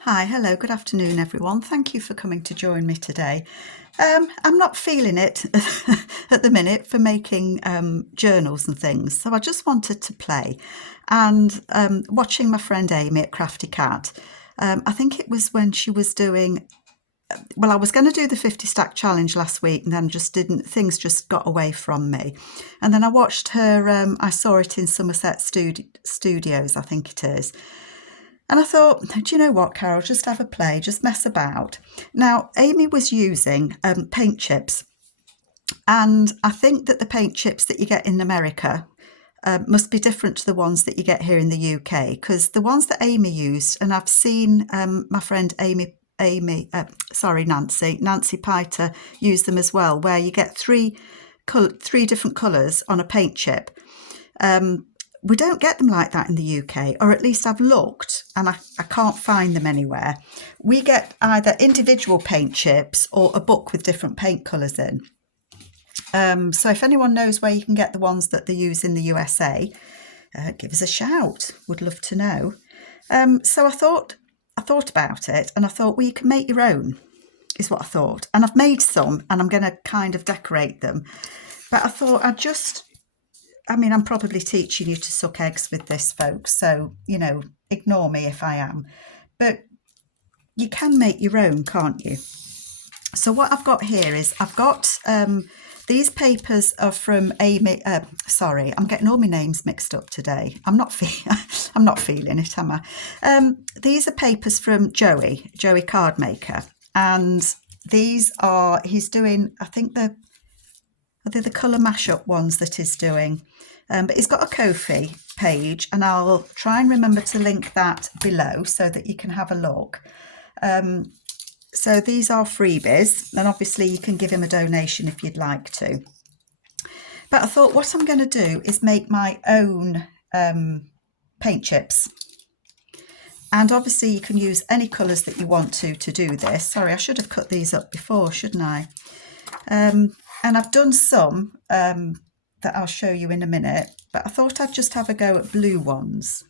Hi, hello, good afternoon everyone. Thank you for coming to join me today. I'm not feeling it at the minute for making journals and things, so I just wanted to play. And watching my friend Amy at Crafty Cat, I think it was when she was doing, well, I was going to do the 50 stack challenge last week and then things just got away from me. And then I watched her, I saw it in Somerset Studios, I think it is. And I thought, do you know what, Carol, just have a play, just mess about. Now, Amy was using paint chips. And I think that the paint chips that you get in America must be different to the ones that you get here in the UK. Because the ones that Amy used, and I've seen my friend Nancy Piter use them as well, where you get three different colours on a paint chip. We don't get them like that in the UK, or at least I've looked and I can't find them anywhere. We get either individual paint chips or a book with different paint colours in. So if anyone knows where you can get the ones that they use in the USA, give us a shout. Would love to know. So I thought about it and I thought, well, you can make your own, is what I thought. And I've made some and I'm going to kind of decorate them. But I thought I'm probably teaching you to suck eggs with this, folks, so, ignore me if I am. But you can make your own, can't you? So what I've got here is these papers are from Amy. Sorry, I'm getting all my names mixed up today. I'm not feeling it, am I? These are papers from Joey Cardmaker, and he's doing, I think they're the colour mashup ones that he's doing. But he's got a Ko-fi page, and I'll try and remember to link that below so that you can have a look. So these are freebies, and obviously you can give him a donation if you'd like to. But I thought what I'm going to do is make my own paint chips. And obviously you can use any colours that you want to do this. Sorry, I should have cut these up before, shouldn't I? And I've done some that I'll show you in a minute, but I thought I'd just have a go at blue ones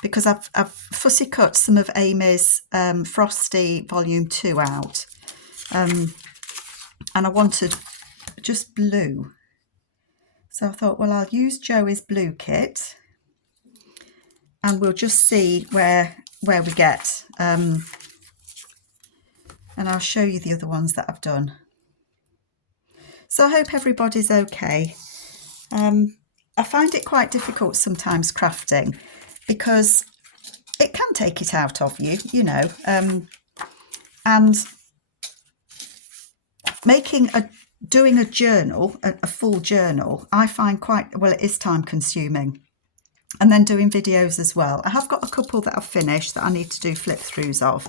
because I've fussy cut some of Amy's Frosty Volume 2 out, and I wanted just blue. So I thought, well, I'll use Joey's blue kit and we'll just see where we get. And I'll show you the other ones that I've done. So I hope everybody's okay. I find it quite difficult sometimes crafting because it can take it out of you, and doing a journal, a full journal, I find it is time consuming. And then doing videos as well. I have got a couple that I've finished that I need to do flip throughs of,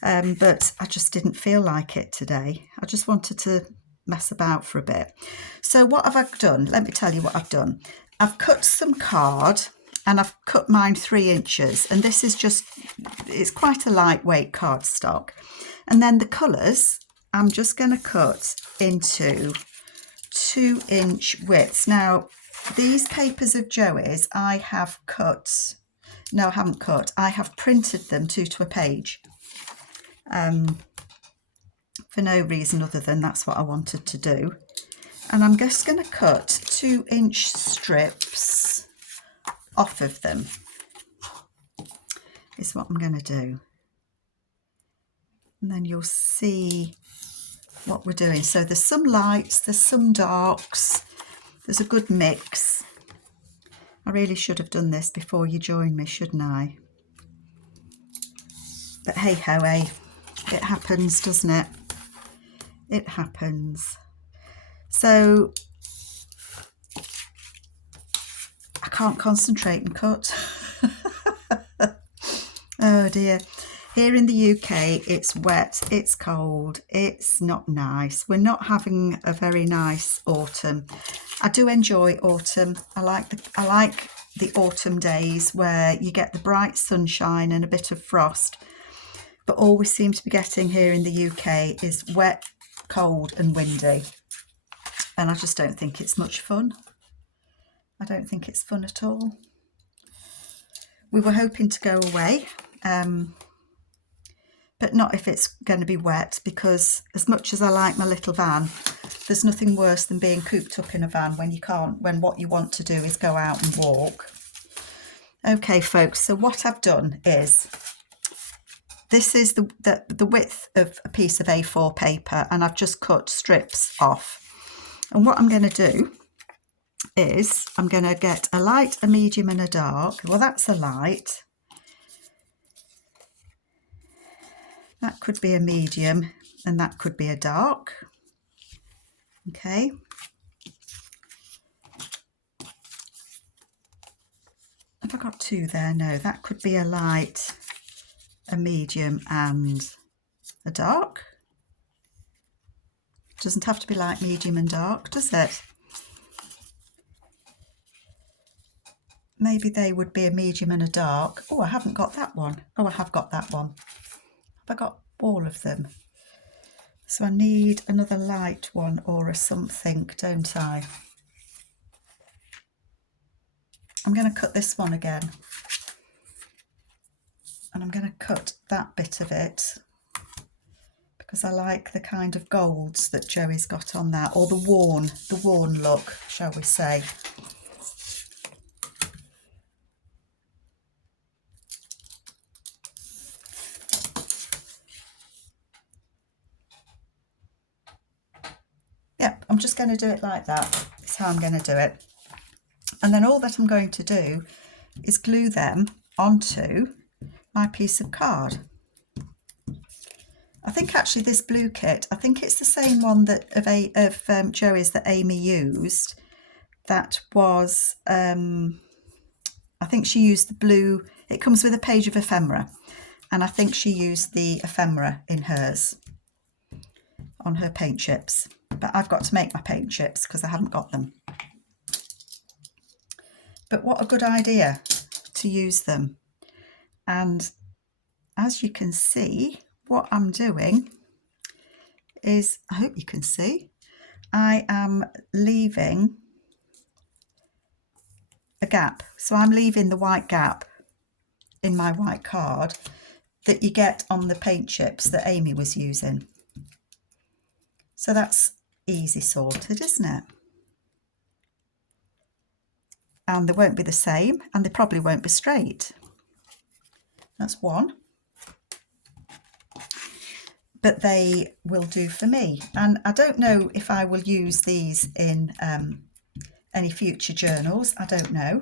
but I just didn't feel like it today. I just wanted to mess about for a bit. So what have I done? Let me tell you what I've done. I've cut some card and I've cut mine 3 inches, and this is it's quite a lightweight cardstock. And then the colours I'm just going to cut into 2-inch widths. Now these papers of Joey's I have cut, no I haven't cut, I have printed them to a page. For no reason other than that's what I wanted to do. And I'm just going to cut 2-inch strips off of them, is what I'm going to do. And then you'll see what we're doing. So there's some lights, there's some darks, there's a good mix. I really should have done this before you joined me, shouldn't I? But hey ho, eh? It happens, doesn't it? It happens. So I can't concentrate and cut. Oh dear. Here in the UK, it's wet, it's cold, it's not nice. We're not having a very nice autumn. I do enjoy autumn. I like the autumn days where you get the bright sunshine and a bit of frost. But all we seem to be getting here in the UK is wet, cold and windy. And I just don't think it's much fun. I don't think it's fun at all. We were hoping to go away but not if it's going to be wet, because as much as I like my little van, there's nothing worse than being cooped up in a van when when what you want to do is go out and walk. Okay, folks, so what I've done is, this is the width of a piece of A4 paper, and I've just cut strips off. And what I'm going to do is I'm going to get a light, a medium and a dark. Well, that's a light. That could be a medium and that could be a dark. Okay. Have I got two there? No, that could be a light, a medium and a dark. Doesn't have to be light, medium and dark, does it? Maybe they would be a medium and a dark. Oh, I haven't got that one. Oh, I have got that one. Have I got all of them? So I need another light one or a something, don't I? I'm going to cut this one again. And I'm going to cut that bit of it, because I like the kind of golds that Joey's got on that, or the worn look, shall we say. Yep, I'm just going to do it like that. That's how I'm going to do it. And then all that I'm going to do is glue them onto my piece of card. I think actually this blue kit, I think it's the same one that of Joey's that Amy used. That was, I think she used the blue. It comes with a page of ephemera, and I think she used the ephemera in hers, on her paint chips. But I've got to make my paint chips because I haven't got them. But what a good idea to use them. And as you can see, what I'm doing is, I hope you can see, I am leaving a gap. So I'm leaving the white gap in my white card that you get on the paint chips that Amy was using. So that's easy sorted, isn't it? And they won't be the same, and they probably won't be straight. That's one. But they will do for me. And I don't know if I will use these in any future journals. I don't know.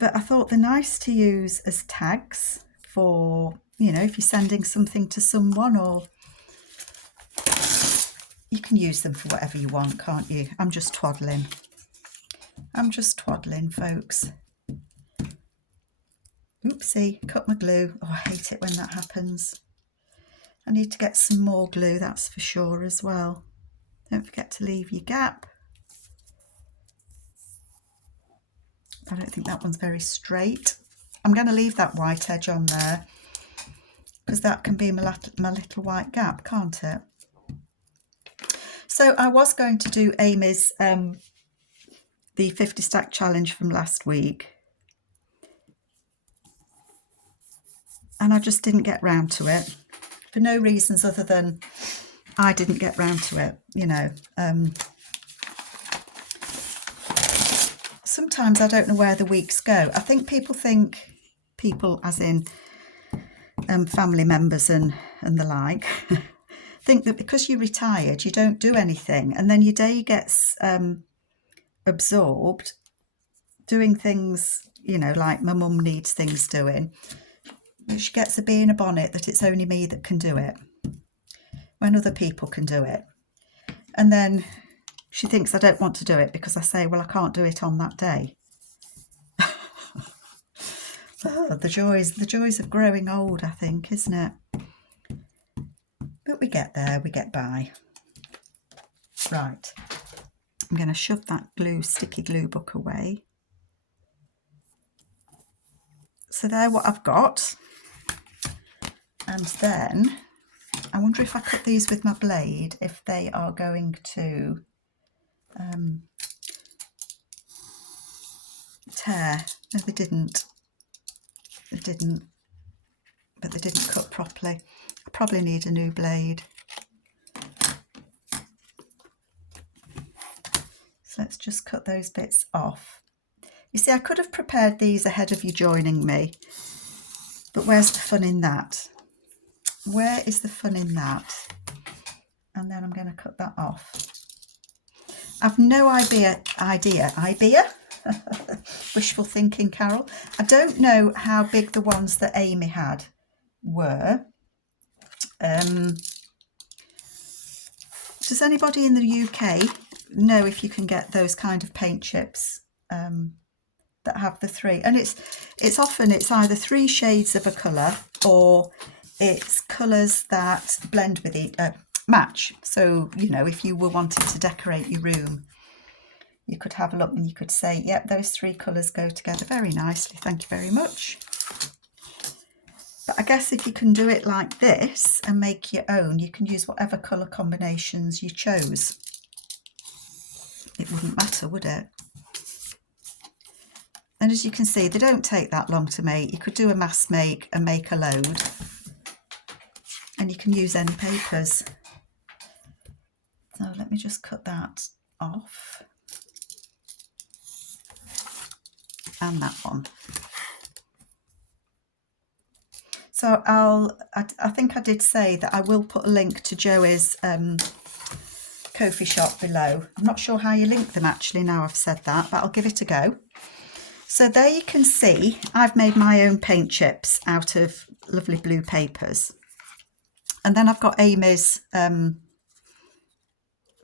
But I thought they're nice to use as tags for, you know, if you're sending something to someone, or you can use them for whatever you want, can't you? I'm just twaddling. I'm just twaddling, folks. Oopsie, cut my glue. Oh, I hate it when that happens. I need to get some more glue, that's for sure, as well. Don't forget to leave your gap. I don't think that one's very straight. I'm going to leave that white edge on there, because that can be my little white gap, can't it? So I was going to do Amy's, the 50 stack challenge from last week. And I just didn't get round to it, for no reasons other than I didn't get round to it, you know. Sometimes I don't know where the weeks go. I think people as in family members and the like, think that because you're retired, you don't do anything. And then your day gets absorbed doing things, you know, like my mum needs things doing. She gets a bee in a bonnet that it's only me that can do it, when other people can do it. And then she thinks I don't want to do it because I say, well, I can't do it on that day. Oh, the joys of growing old, I think, isn't it? But we get there, we get by. Right, I'm going to shove that sticky glue book away. So there, what I've got. And then I wonder if I cut these with my blade, if they are going to tear. No, they didn't. They didn't. But they didn't cut properly. I probably need a new blade. So let's just cut those bits off. You see, I could have prepared these ahead of you joining me, but where's the fun in that? Where is the fun in that? And then I'm going to cut that off. I've no idea, wishful thinking, Carol. I don't know how big the ones that Amy had were. Does anybody in the UK know if you can get those kind of paint chips that have the three? And it's often either 3 shades of a colour, or it's colours that blend with match. So, you know, if you were wanting to decorate your room, you could have a look and you could say, yep, those 3 colours go together very nicely. Thank you very much. But I guess if you can do it like this and make your own, you can use whatever colour combinations you chose. It wouldn't matter, would it? And as you can see, they don't take that long to make. You could do a mass make and make a load. And you can use any papers. So let me just cut that off. And that one. So I think I did say that I will put a link to Joey's Ko-fi shop below. I'm not sure how you link them actually now I've said that, but I'll give it a go. So there you can see I've made my own paint chips out of lovely blue papers. And then I've got Amy's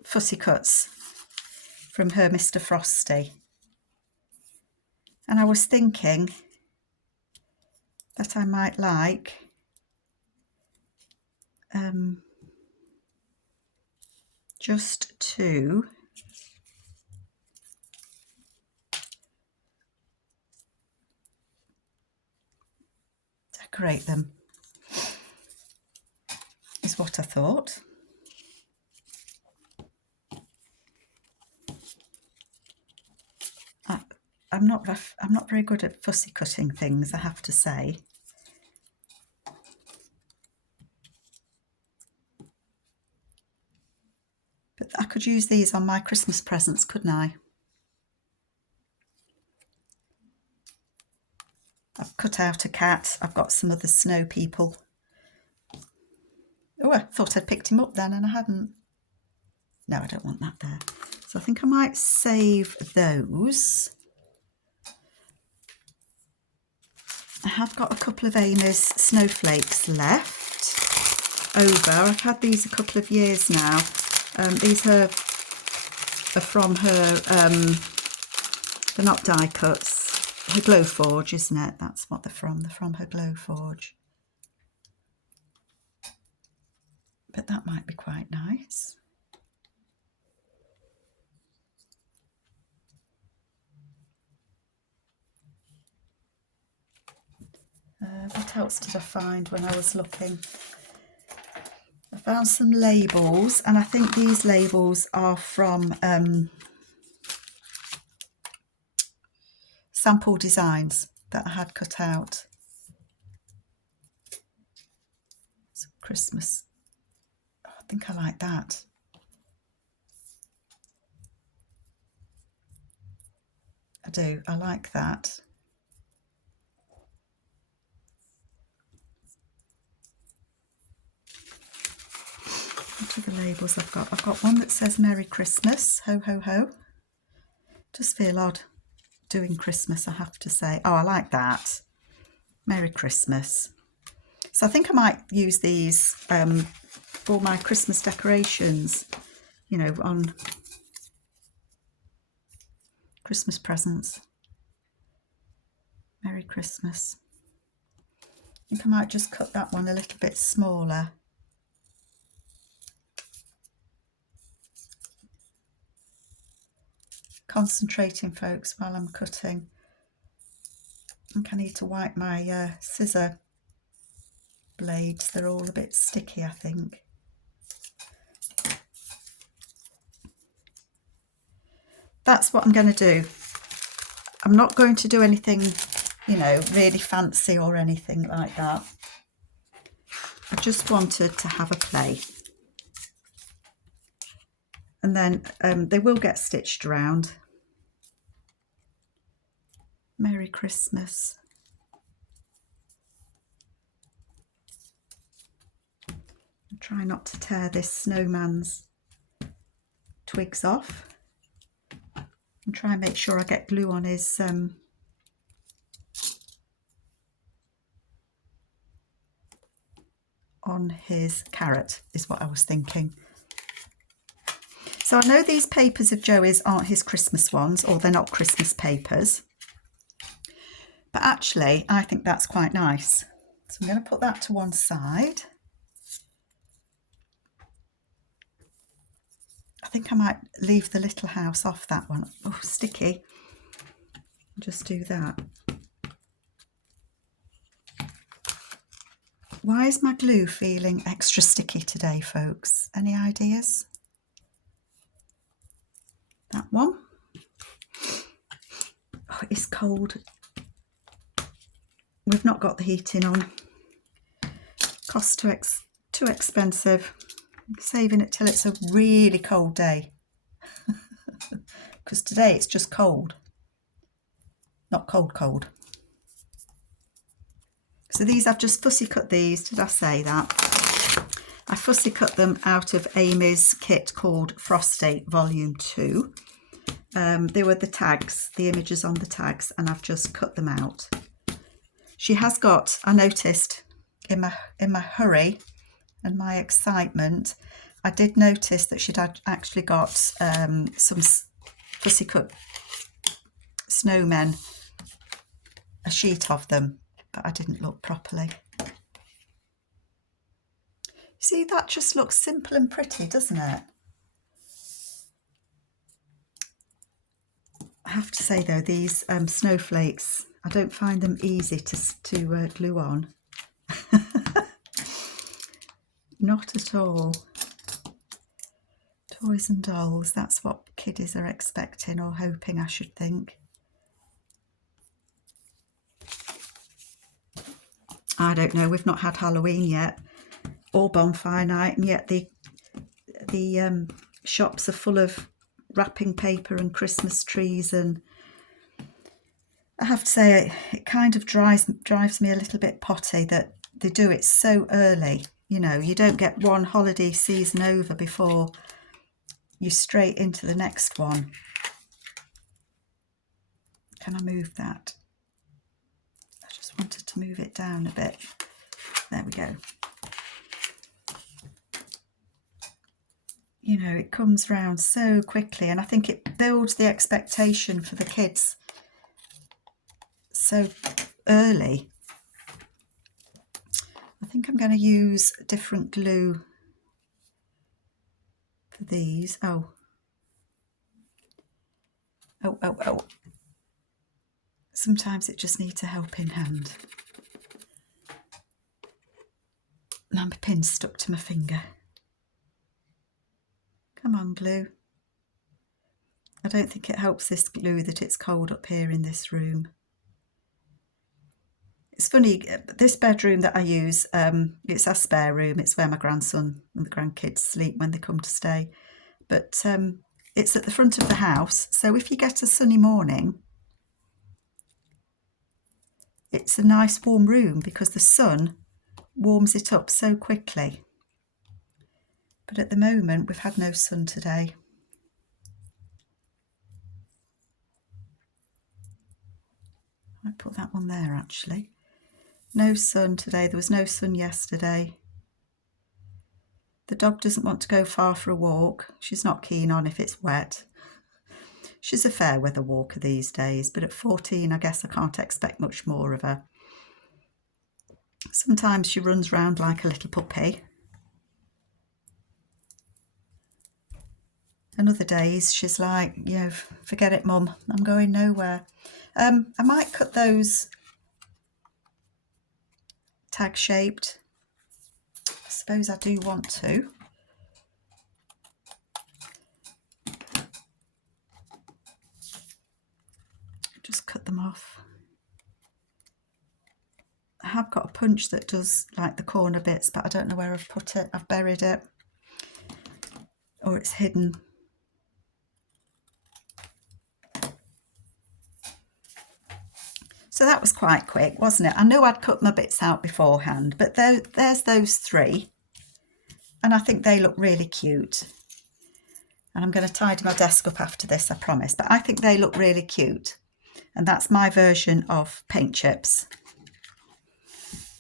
fussy cuts from her Mr. Frosty. And I was thinking that I might like just to decorate them, is what I thought. I'm not very good at fussy cutting things, I have to say. But I could use these on my Christmas presents, couldn't I? I've cut out a cat. I've got some other snow people. Oh, I thought I'd picked him up then and I hadn't. No, I don't want that there. So I think I might save those. I have got a couple of Amy's snowflakes left over. I've had these a couple of years now. These are from her, they're not die cuts, her Glow Forge, isn't it? That's what they're from her Glow Forge. But that might be quite nice. What else did I find when I was looking? I found some labels, and I think these labels are from sample designs that I had cut out. It's Christmas. Oh, I think I like that. I do. I like that. What are the labels I've got? I've got one that says Merry Christmas, ho ho ho. Just feel odd doing Christmas, I have to say. Oh, I like that. Merry Christmas. So I think I might use these for my Christmas decorations, you know, on Christmas presents. Merry Christmas. I think I might just cut that one a little bit smaller. Concentrating, folks, while I'm cutting. I think I need to wipe my scissor blades. They're all a bit sticky, I think. That's what I'm going to do. I'm not going to do anything, you know, really fancy or anything like that. I just wanted to have a play. And then they will get stitched around. Merry Christmas. I'll try not to tear this snowman's twigs off. And try and make sure I get glue on his carrot, is what I was thinking. So I know these papers of Joey's aren't his Christmas ones, or they're not Christmas papers. But actually, I think that's quite nice. So I'm going to put that to one side. I think I might leave the little house off that one. Oh, sticky. Just do that. Why is my glue feeling extra sticky today, folks? Any ideas? That one. Oh, it's cold. We've not got the heating on. Cost too expensive. I'm saving it till it's a really cold day. Because today it's just cold. Not cold, cold. So these, I've just fussy cut these. Did I say that? I fussy cut them out of Amy's kit called Frosty Volume 2. They were the tags, the images on the tags, and I've just cut them out. She has got, I noticed in my hurry and my excitement, I did notice that she'd actually got some fussy cut snowmen, a sheet of them, but I didn't look properly. See, that just looks simple and pretty, doesn't it? I have to say though, these snowflakes, I don't find them easy to glue on. Not at all. Toys and dolls, that's what kiddies are expecting or hoping, I should think. I don't know, we've not had Halloween yet or bonfire night, and yet the shops are full of wrapping paper and Christmas trees, and I have to say it kind of drives me a little bit potty that they do it so early. You know, you don't get one holiday season over before you're straight into the next one. Can I move that? I just wanted to move it down a bit. There we go. You know, it comes round so quickly, and I think it builds the expectation for the kids so early. I think I'm going to use different glue for these. Oh. Sometimes it just needs a helping hand. Now my pin's stuck to my finger. Come on, glue. I don't think it helps this glue that it's cold up here in this room. It's funny, this bedroom that I use, it's our spare room. It's where my grandson and the grandkids sleep when they come to stay. But it's at the front of the house. So if you get a sunny morning, it's a nice warm room because the sun warms it up so quickly. But at the moment, we've had no sun today. I put that one there actually. No sun today. There was no sun yesterday. The dog doesn't want to go far for a walk. She's not keen on if it's wet. She's a fair weather walker these days, but at 14, I guess I can't expect much more of her. Sometimes she runs round like a little puppy. And other days she's like, you know, forget it, Mum, I'm going nowhere. I might cut those tag shaped. I suppose I do want to. Just cut them off. have got a punch that does like the corner bits, but I don't know where I've put it. I've buried it, or it's hidden. So that was quite quick, wasn't it? I knew I'd cut my bits out beforehand, but there's those three, and I think they look really cute. And I'm going to tidy my desk up after this, I promise, but I think they look really cute. And that's my version of paint chips.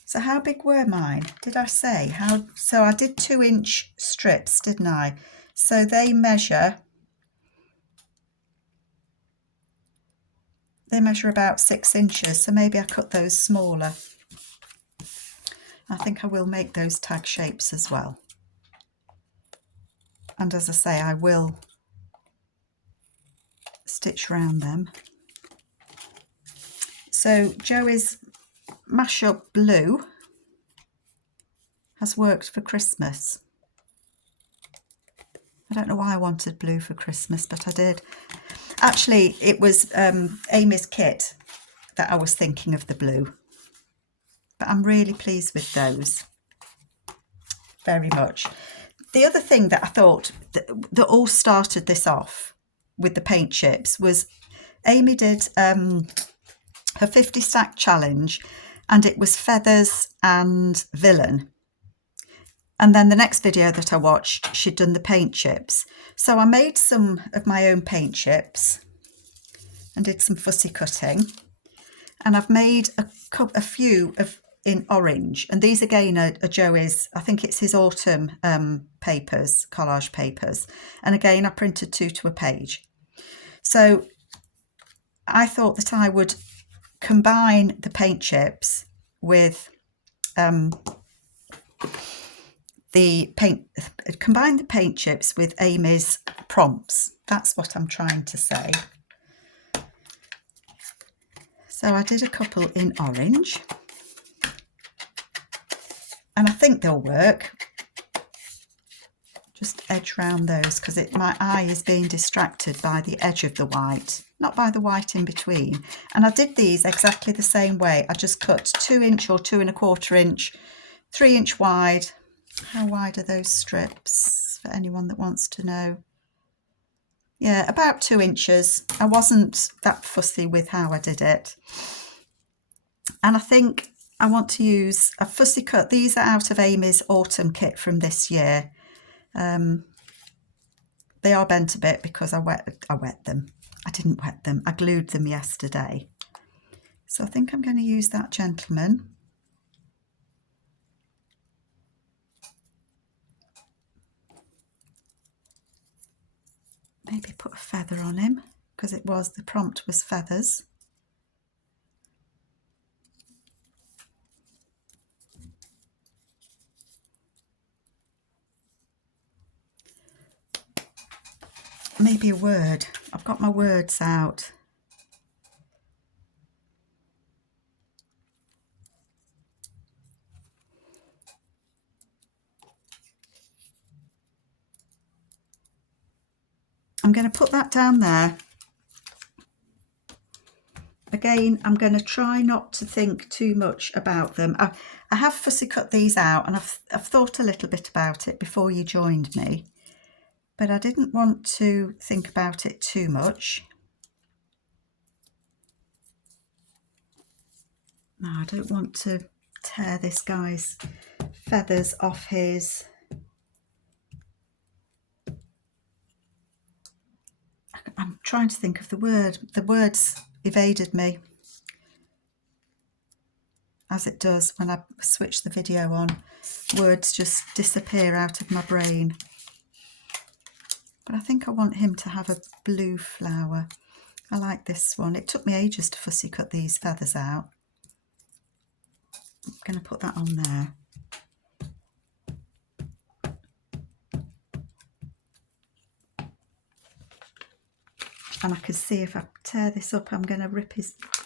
So how big were mine? Did I say how? So I did 2-inch strips, didn't I? So they measure about 6 inches. So maybe I cut those smaller. I think I will make those tag shapes as well. And as I say, I will stitch around them. So Joey's mashup blue has worked for Christmas. I don't know why I wanted blue for Christmas, but I did. Actually, it was Amy's kit that I was thinking of the blue. But I'm really pleased with those. Very much. The other thing that I thought that all started this off with the paint chips was Amy did her 50 stack challenge, and it was feathers and villain. And then the next video that I watched, she'd done the paint chips. So I made some of my own paint chips and did some fussy cutting. And I've made a few in orange. And these again are Joey's, I think it's his autumn papers, collage papers. And again, I printed 2 to a page. So I thought that I would combine the paint chips with combine the paint chips with Amy's prompts. That's what I'm trying to say. So I did a couple in orange, and I think they'll work. Just edge round those because my eye is being distracted by the edge of the white, not by the white in between. And I did these exactly the same way. I just cut 2-inch or 2 1/4 inch, 3-inch wide. How wide are those strips for anyone that wants to know? Yeah, about 2 inches. I wasn't that fussy with how I did it. And I think I want to use a fussy cut. These are out of Amy's autumn kit from this year. They are bent a bit because I wet them. I didn't wet them. I glued them yesterday. So I think I'm going to use that gentleman. Maybe put a feather on him because the prompt was feathers. Maybe a word. I've got my words out. I'm going to put that down there. Again, I'm going to try not to think too much about them. I have fussy cut these out, and I've thought a little bit about it before you joined me, but I didn't want to think about it too much. No, I don't want to tear this guy's feathers off his... I'm trying to think of the word. The words evaded me, as it does when I switch the video on. Words just disappear out of my brain. But I think I want him to have a blue flower. I like this one. It took me ages to fussy cut these feathers out. I'm going to put that on there. And I can see if I tear this up, I'm going to rip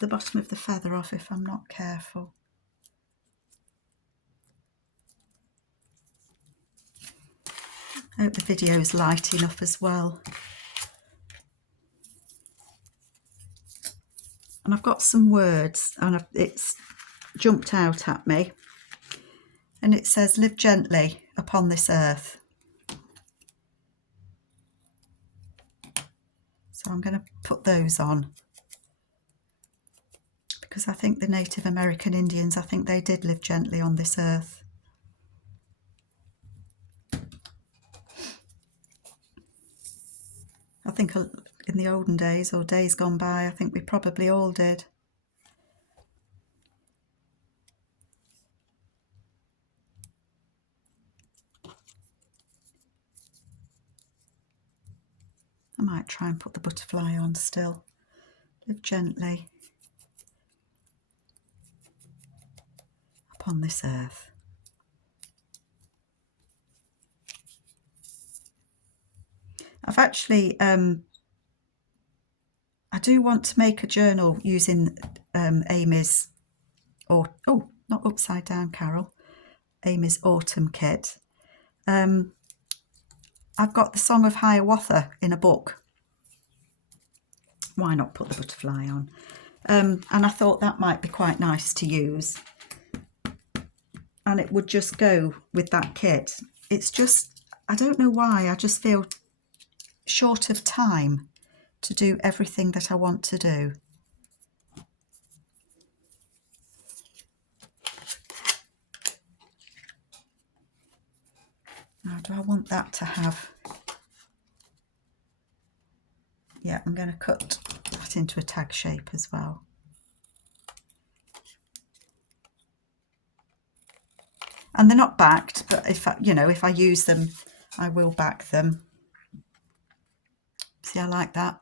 the bottom of the feather off if I'm not careful. I hope the video is light enough as well. And I've got some words, and jumped out at me, and it says live gently upon this earth. So I'm going to put those on, because I think the Native American Indians, I think they did live gently on this earth. I think in the olden days, or days gone by, I think we probably all did. I might try and put the butterfly on still. Live gently upon this earth. I've actually, I do want to make a journal using Amy's, or oh, not upside down, Carol, Amy's autumn kit. I've got the Song of Hiawatha in a book. Why not put the butterfly on? And I thought that might be quite nice to use. And it would just go with that kit. It's just, I don't know why, I just feel short of time to do everything that I want to do. Now, do I want that to have... Yeah, I'm going to cut that into a tag shape as well. And they're not backed, but if I, if I use them, I will back them. See, I like that.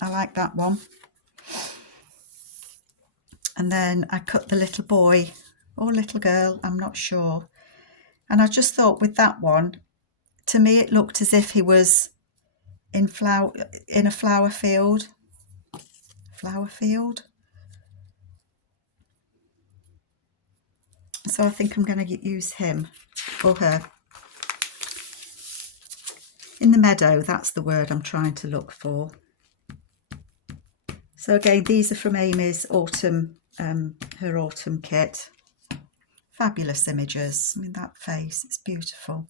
I like that one. And then I cut the little boy or little girl, I'm not sure. And I just thought with that one, to me it looked as if he was in a flower field. So I think I'm going to use him or her. In the meadow, that's the word I'm trying to look for. So again, these are from Amy's autumn, her autumn kit. Fabulous images. I mean, that face, it's beautiful.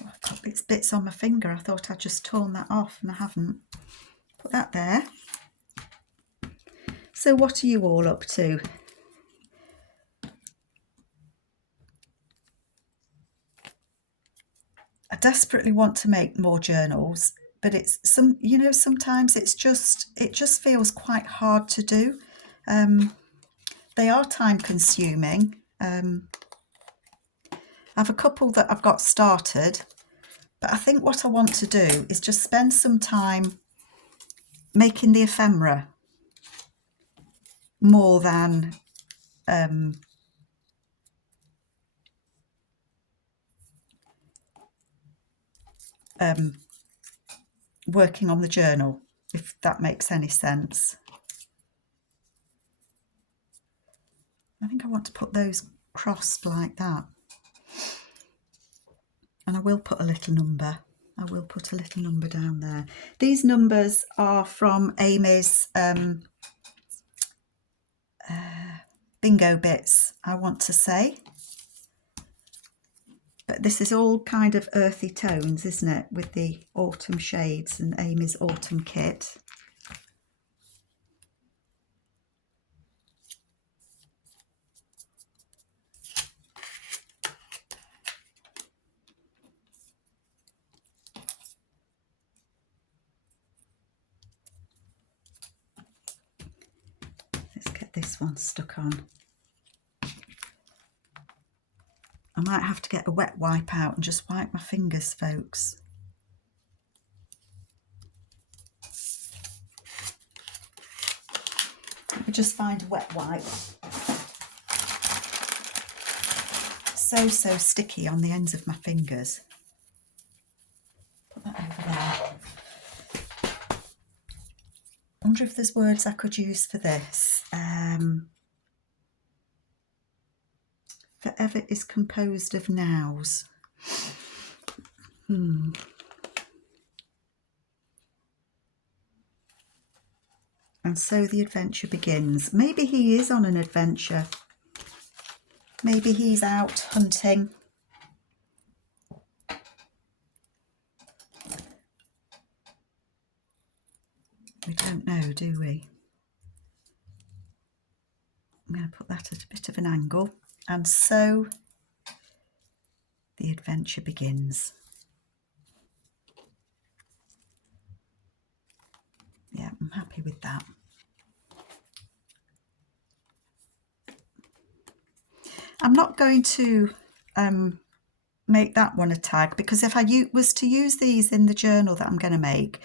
Oh, I've got bits on my finger. I thought I'd just torn that off and I haven't. Put that there. So what are you all up to? I desperately want to make more journals, but it's sometimes it just feels quite hard to do. They are time consuming. I have a couple that I've got started, but I think what I want to do is just spend some time making the ephemera more than working on the journal, if that makes any sense. I think I want to put those crossed like that. And I will put a little number. I will put a little number down there. These numbers are from Amy's bingo bits, I want to say. But this is all kind of earthy tones, isn't it? With the autumn shades and Amy's autumn kit. Let's get this one stuck on. I might have to get a wet wipe out and just wipe my fingers, folks. Let me just find a wet wipe. So sticky on the ends of my fingers. Put that over there. I wonder if there's words I could use for this. Forever is composed of nows. And so the adventure begins. Maybe he is on an adventure. Maybe he's out hunting. We don't know, do we? I'm going to put that at a bit of an angle. And so the adventure begins. Yeah, I'm happy with that. I'm not going to make that one a tag, because if I was to use these in the journal that I'm going to make,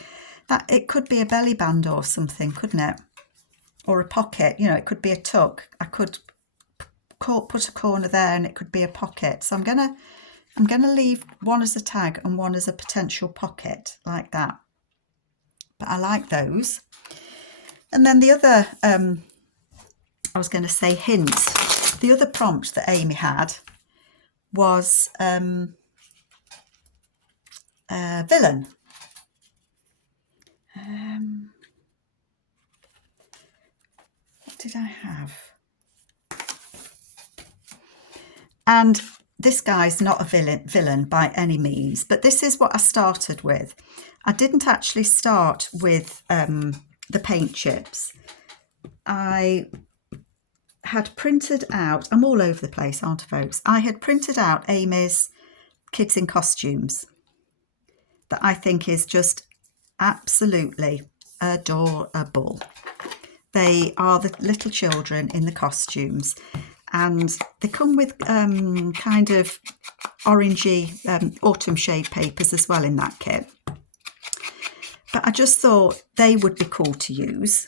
that it could be a belly band or something, couldn't it? Or a pocket, you know, it could be a tuck. I could put a corner there and it could be a pocket. So I'm gonna leave one as a tag and one as a potential pocket, like that. But I like those. And then the other, I was going to say hint, the other prompt that Amy had was villain. What did I have? And this guy's not a villain by any means, but this is what I started with. I didn't actually start with the paint chips. I had printed out, I'm all over the place, aren't I, folks? I had printed out Amy's Kids in Costumes that I think is just absolutely adorable. They are the little children in the costumes, and they come with kind of orangey autumn shade papers as well in that kit. But I just thought they would be cool to use.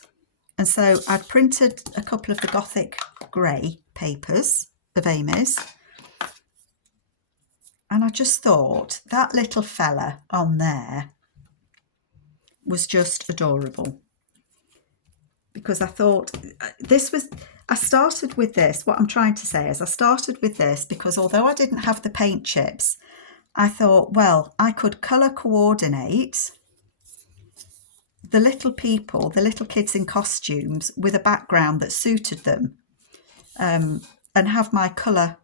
And so I'd printed a couple of the Gothic grey papers of Amy's. And I just thought that little fella on there was just adorable. Because I thought I started with this. What I'm trying to say is I started with this because although I didn't have the paint chips, I thought, well, I could colour coordinate the little people, the little kids in costumes with a background that suited them, and have my colour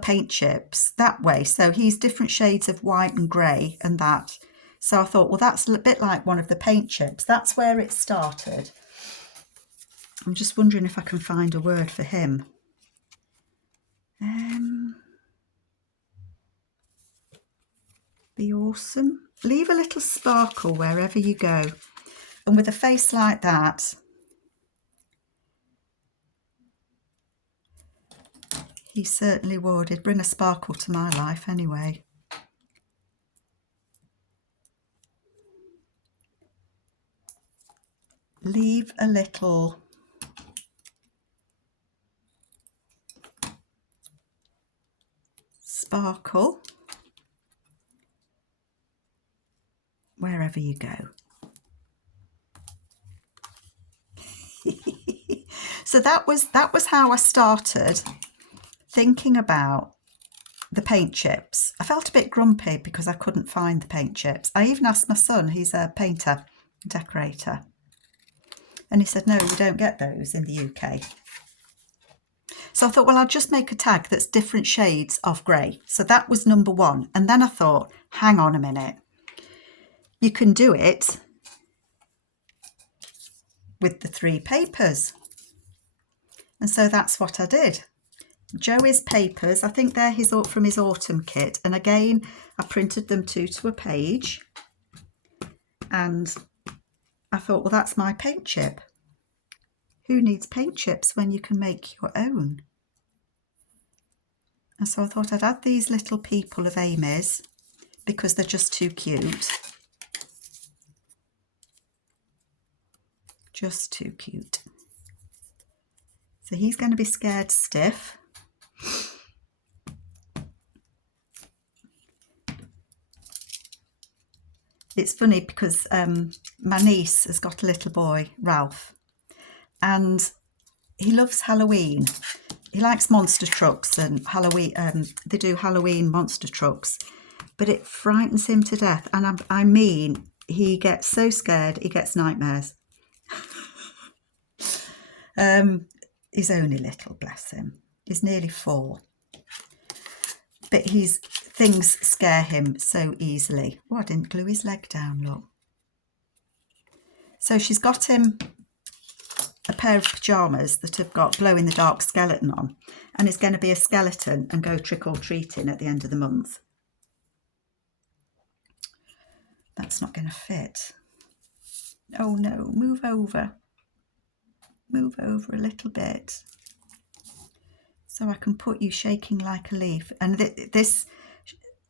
paint chips that way. So he's different shades of white and grey and that. So I thought, well, that's a bit like one of the paint chips. That's where it started. I'm just wondering if I can find a word for him. Be awesome. Leave a little sparkle wherever you go. And with a face like that, he certainly would. He'd bring a sparkle to my life anyway. Leave a little sparkle wherever you go. So that was how I started thinking about the paint chips. I felt a bit grumpy because I couldn't find the paint chips. I even asked my son, he's a painter, decorator, and he said, no, we don't get those in the UK. So I thought, well, I'll just make a tag that's different shades of grey. So that was number one. And then I thought, hang on a minute. You can do it with the 3 papers. And so that's what I did. Joey's papers, I think they're from his autumn kit. And again, I printed them 2 to a page. And I thought, well, that's my paint chip. Who needs paint chips when you can make your own? And so I thought I'd add these little people of Amy's because they're just too cute. Just too cute. So he's going to be scared stiff. It's funny because my niece has got a little boy, Ralph, and he loves Halloween. he likes monster trucks and Halloween. They do Halloween monster trucks, but it frightens him to death. And I mean, he gets so scared, he gets nightmares. He's only little, bless him. He's nearly 4. But things scare him so easily. Oh, I didn't glue his leg down, look. So she's got him a pair of pyjamas that have got glow-in-the-dark skeleton on, and is going to be a skeleton and go trick-or-treating at the end of the month. That's not going to fit. Oh no, move over. Move over a little bit. So I can put you shaking like a leaf. And this,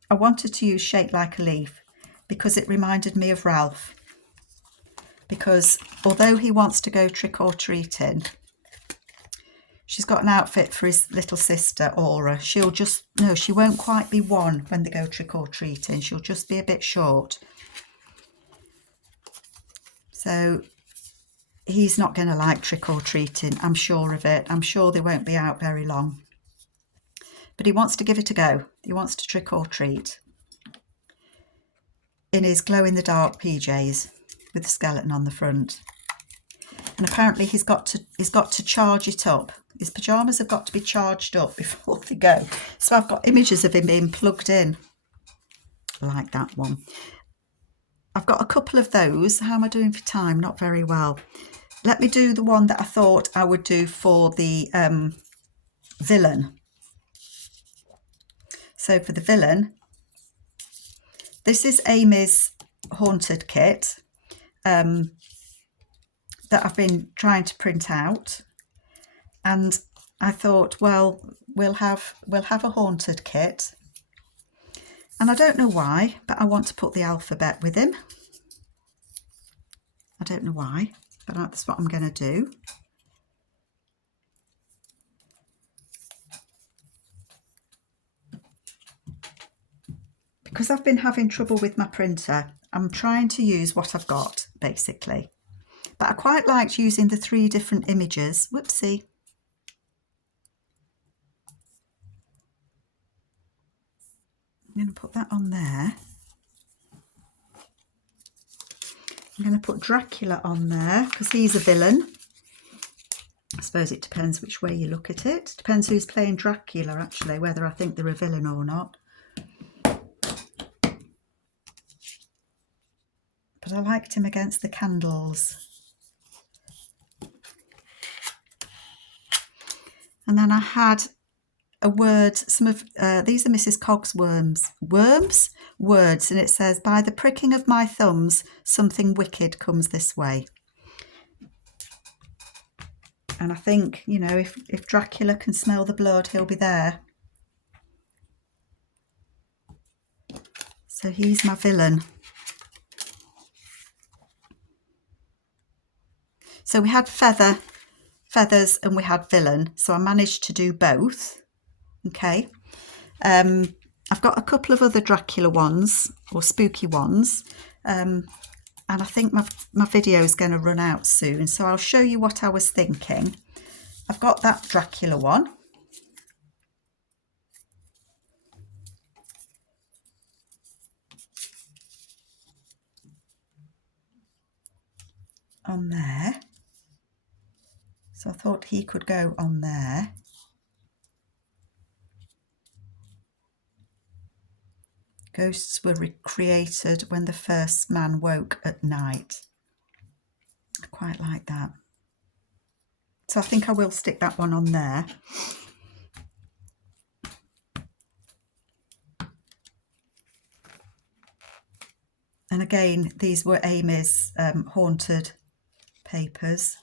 I wanted to use shake like a leaf because it reminded me of Ralph. Because although he wants to go trick-or-treating, she's got an outfit for his little sister, Aura. She won't quite be 1 when they go trick-or-treating. She'll just be a bit short. So he's not going to like trick-or-treating, I'm sure of it. I'm sure they won't be out very long. But he wants to give it a go. He wants to trick-or-treat in his glow-in-the-dark PJs with the skeleton on the front. And apparently he's got to charge it up. His pyjamas have got to be charged up before they go. So I've got images of him being plugged in. I like that one. I've got a couple of those. How am I doing for time? Not very well. Let me do the one that I thought I would do for the villain. So for the villain, this is Amy's haunted kit that I've been trying to print out, and I thought, well, we'll have a haunted kit, and I don't know why, but I want to put the alphabet with him. I don't know why, but that's what I'm going to do. Because I've been having trouble with my printer, I'm trying to use what I've got, basically. But I quite liked using the 3 different images. Whoopsie. I'm going to put that on there. I'm going to put Dracula on there because he's a villain. I suppose it depends which way you look at it. Depends who's playing Dracula, actually, whether I think they're a villain or not. But I liked him against the candles. And then I had a word, some of these are Mrs. Cogg's words, and it says, by the pricking of my thumbs, something wicked comes this way. And I think, you know, if Dracula can smell the blood, he'll be there. So he's my villain. So we had feathers, and we had villain. So I managed to do both. Okay. I've got a couple of other Dracula ones or spooky ones. And I think my video is going to run out soon. So I'll show you what I was thinking. I've got that Dracula one. On there. So I thought he could go on there. Ghosts were recreated when the first man woke at night. I quite like that. So I think I will stick that one on there. And again, these were Amy's haunted papers.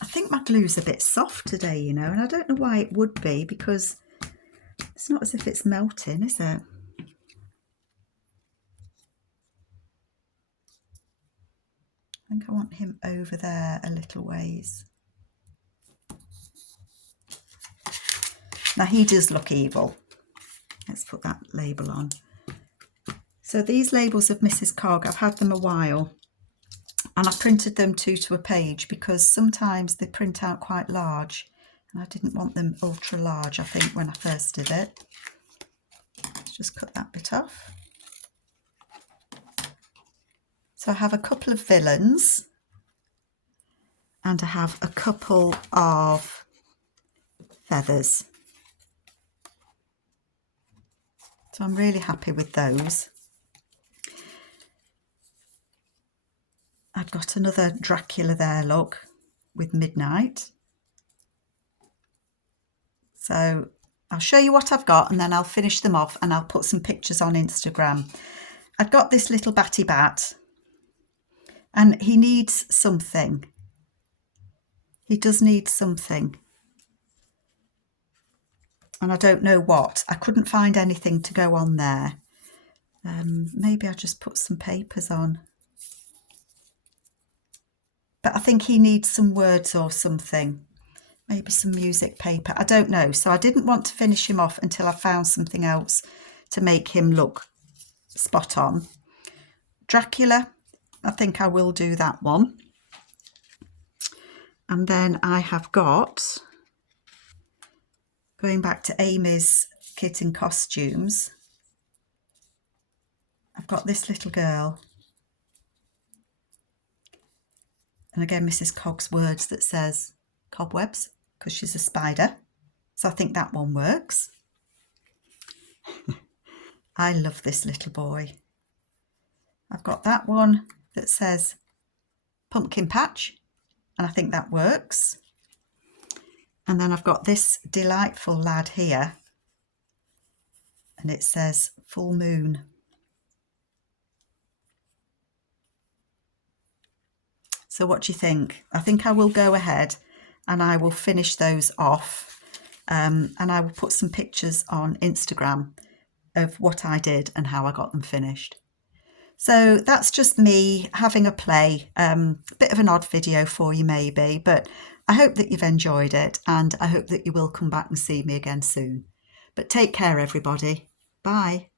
I think my glue's a bit soft today, you know, and I don't know why it would be, because it's not as if it's melting, is it? I think I want him over there a little ways. Now he does look evil. Let's put that label on. So these labels of Mrs. Cogg, I've had them a while, And I printed them 2 to a page because sometimes they print out quite large and I didn't want them ultra large, I think, when I first did it. Let's just cut that bit off. So I have a couple of villains and I have a couple of feathers. So I'm really happy with those. I've got another Dracula there, look, with Midnight. So I'll show you what I've got and then I'll finish them off and I'll put some pictures on Instagram. I've got this little batty bat and he needs something. He does need something. And I don't know what. I couldn't find anything to go on there. Maybe I'll just put some papers on. But I think he needs some words or something. Maybe some music paper. I don't know. So I didn't want to finish him off until I found something else to make him look spot on. Dracula, I think I will do that one. And then I have got, going back to Amy's kit and costumes, I've got this little girl. And again, Mrs. Cogg's words that says cobwebs, because she's a spider. So I think that one works. I love this little boy. I've got that one that says pumpkin patch, and I think that works. And then I've got this delightful lad here, and it says full moon. So what do you think? I think I will go ahead and I will finish those off, and I will put some pictures on Instagram of what I did and how I got them finished. So that's just me having a play, a bit of an odd video for you maybe, but I hope that you've enjoyed it and I hope that you will come back and see me again soon. But take care everybody. Bye.